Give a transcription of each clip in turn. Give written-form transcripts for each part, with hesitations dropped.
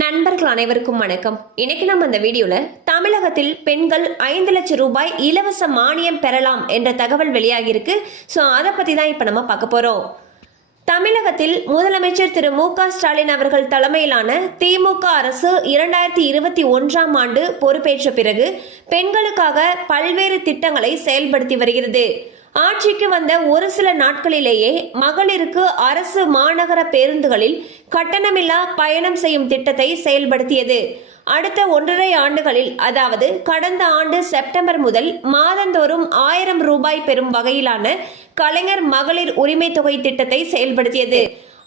நண்பர்கள் அனைவருக்கும் வணக்கம். இன்னைக்கு நம்ம இந்த வீடியோல தமிழகத்தில் பெண்கள் 5 லட்சம் ரூபாய் இலவச மானியம் பெறலாம் என்ற தகவல் வெளியாகி இருக்கு. ஸோ அதை பத்தி தான் இப்ப நம்ம பார்க்க போறோம். தமிழகத்தில் முதலமைச்சர் திரு மு.க. ஸ்டாலின் அவர்கள் தலைமையிலான திமுக அரசு 2021ஆம் ஆண்டு பொறுப்பேற்ற பிறகு பெண்களுக்காக பல்வேறு திட்டங்களை செயல்படுத்தி வருகிறது. ஆட்சிக்கு வந்த ஒரு சில நாட்களிலேயே மகளிருக்கு அரசு மாநகர பேருந்துகளில் கட்டணமில்லா பயணம் செய்யும் திட்டத்தை செயல்படுத்தியது. அடுத்த 1.5 ஆண்டுகளில், அதாவது கடந்த ஆண்டு செப்டம்பர் முதல் மாதந்தோறும் 1000 ரூபாய் பெறும் வகையிலான கலைஞர் மகளிர் உரிமை தொகை திட்டத்தை செயல்படுத்தியது.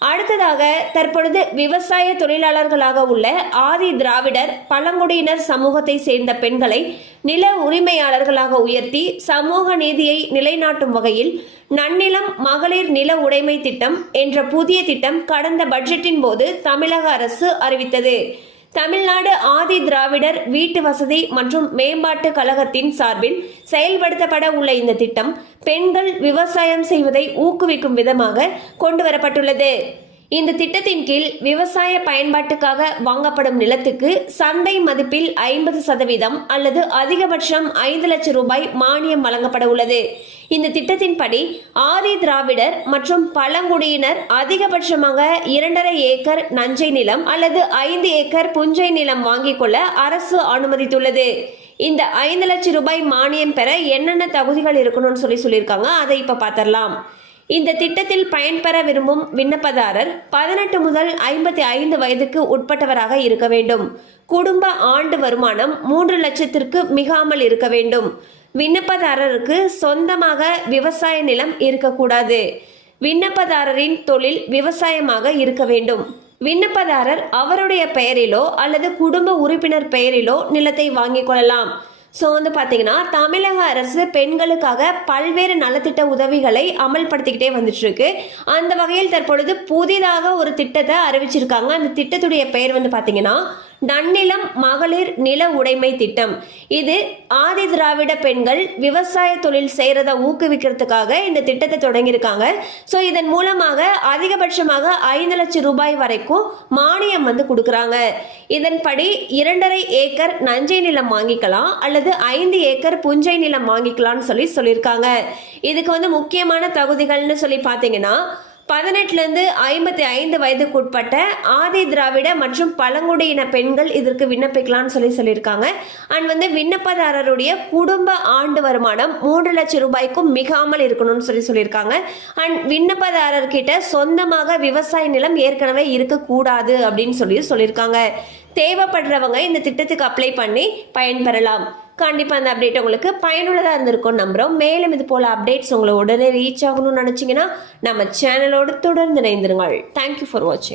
அடுத்ததாக தற்பொழுது விவசாய தொழிலாளர்களாக உள்ள ஆதி திராவிடர் பழங்குடியினர் சமூகத்தை சேர்ந்த பெண்களை நில உரிமையாளர்களாக உயர்த்தி சமூக நீதியை நிலைநாட்டும் வகையில் நன்னிலம் மகளிர் நில உடைமை திட்டம் என்ற புதிய திட்டம் கடந்த பட்ஜெட்டின் போது தமிழக அரசு அறிவித்தது. தமிழ்நாடு ஆதி திராவிடர் வீட்டு வசதி மற்றும் மேம்பாட்டு கழகத்தின் சார்பில் செயல்படுத்தப்பட உள்ள இந்த திட்டம் பெண்கள் விவசாயம் செய்வதை ஊக்குவிக்கும் விதமாக கொண்டு வரப்பட்டுள்ளது. இந்த திட்டத்தின் கீழ் விவசாய பயன்பாட்டுக்காக வாங்கப்படும் நிலத்துக்கு சந்தை மதிப்பில் 50% அல்லது அதிகபட்சம் 5 லட்சம் ரூபாய் மானியம் வழங்கப்பட உள்ளது. இந்த திட்டத்தின்படி ஆதி திராவிடர் மற்றும் பழங்குடியினர் அதிகபட்சமாக 2.5 ஏக்கர் நஞ்சை நிலம் அல்லது 5 ஏக்கர் புஞ்சை நிலம் வாங்கிக் கொள்ள அரசு அனுமதித்துள்ளது. இந்த 5 லட்சம் ரூபாய் மானியம் பெற என்னென்ன தகுதிகள் இருக்கணும்னு சொல்லியிருக்காங்க. அதை இப்ப பார்த்தரலாம். இந்த திட்டத்தில் பயன்பெற விரும்பும் விண்ணப்பதாரர் 18 முதல் 55 வயதுக்கு உட்பட்டவராக இருக்க வேண்டும். குடும்ப ஆண்டு வருமானம் 3 லட்சத்திற்கு மிகாமல் இருக்க வேண்டும். விண்ணப்பதாரருக்கு சொந்தமாக விவசாய நிலம் இருக்கக்கூடாது. விண்ணப்பதாரரின் தொழில் விவசாயமாக இருக்க வேண்டும். விண்ணப்பதாரர் அவருடைய பெயரிலோ அல்லது குடும்ப உறுப்பினர் பெயரிலோ நிலத்தை வாங்கிக் கொள்ளலாம். ஸோ பார்த்தீங்கன்னா தமிழக அரசு பெண்களுக்காக பல்வேறு நலத்திட்ட உதவிகளை அமல்படுத்திக்கிட்டே வந்துட்டு இருக்கு. அந்த வகையில் தற்பொழுது புதிதாக ஒரு திட்டத்தை அறிவிச்சிருக்காங்க. அந்த திட்டத்துடைய பெயர் பார்த்தீங்கன்னா நன்னிலம் மகளிர் நில உடைமை திட்டம். இது ஆதி திராவிட பெண்கள் விவசாய தொழில் செய்யறதை ஊக்குவிக்கிறதுக்காக இந்த திட்டத்தை தொடங்கியிருக்காங்க. ஸோ இதன் மூலமாக அதிகபட்சமாக 5 லட்சம் ரூபாய் வரைக்கும் மானியம் கொடுக்குறாங்க. இதன்படி 2.5 ஏக்கர் நஞ்சை நிலம் வாங்கிக்கலாம் அல்லது 5 ஏக்கர் புஞ்சை நிலம் வாங்கிக்கலாம்னு சொல்லியிருக்காங்க. இதுக்கு முக்கியமான தகுதிகள்னு பார்த்தீங்கன்னா 18 55 வயதுக்கு உட்பட்ட ஆதி திராவிட மற்றும் பழங்குடியின பெண்கள் இதற்கு விண்ணப்பிக்கலாம்னு சொல்லியிருக்காங்க. அண்ட் விண்ணப்பதாரருடைய குடும்ப ஆண்டு வருமானம் 3 லட்சம் ரூபாய்க்கும் மிகாமல் இருக்கணும்னு சொல்லியிருக்காங்க. அண்ட் விண்ணப்பதாரர்கிட்ட சொந்தமாக விவசாய நிலம் ஏற்கனவே இருக்கக்கூடாது அப்படின்னு சொல்லியிருக்காங்க. தேவைப்படுறவங்க இந்த திட்டத்துக்கு அப்ளை பண்ணி பயன்பெறலாம். கண்டிப்பாக அந்த அப்டேட் உங்களுக்கு பயனுள்ளதாக இருந்திருக்கும் நம்புகிறோம். மேலும் இது போல் அப்டேட்ஸ் உங்களை உடனே ரீச் ஆகணும்னு நினச்சிங்கன்னா நம்ம சேனலோடு தொடர்ந்து இணைந்திருங்கள். தேங்க்யூ ஃபார் வாட்சிங்.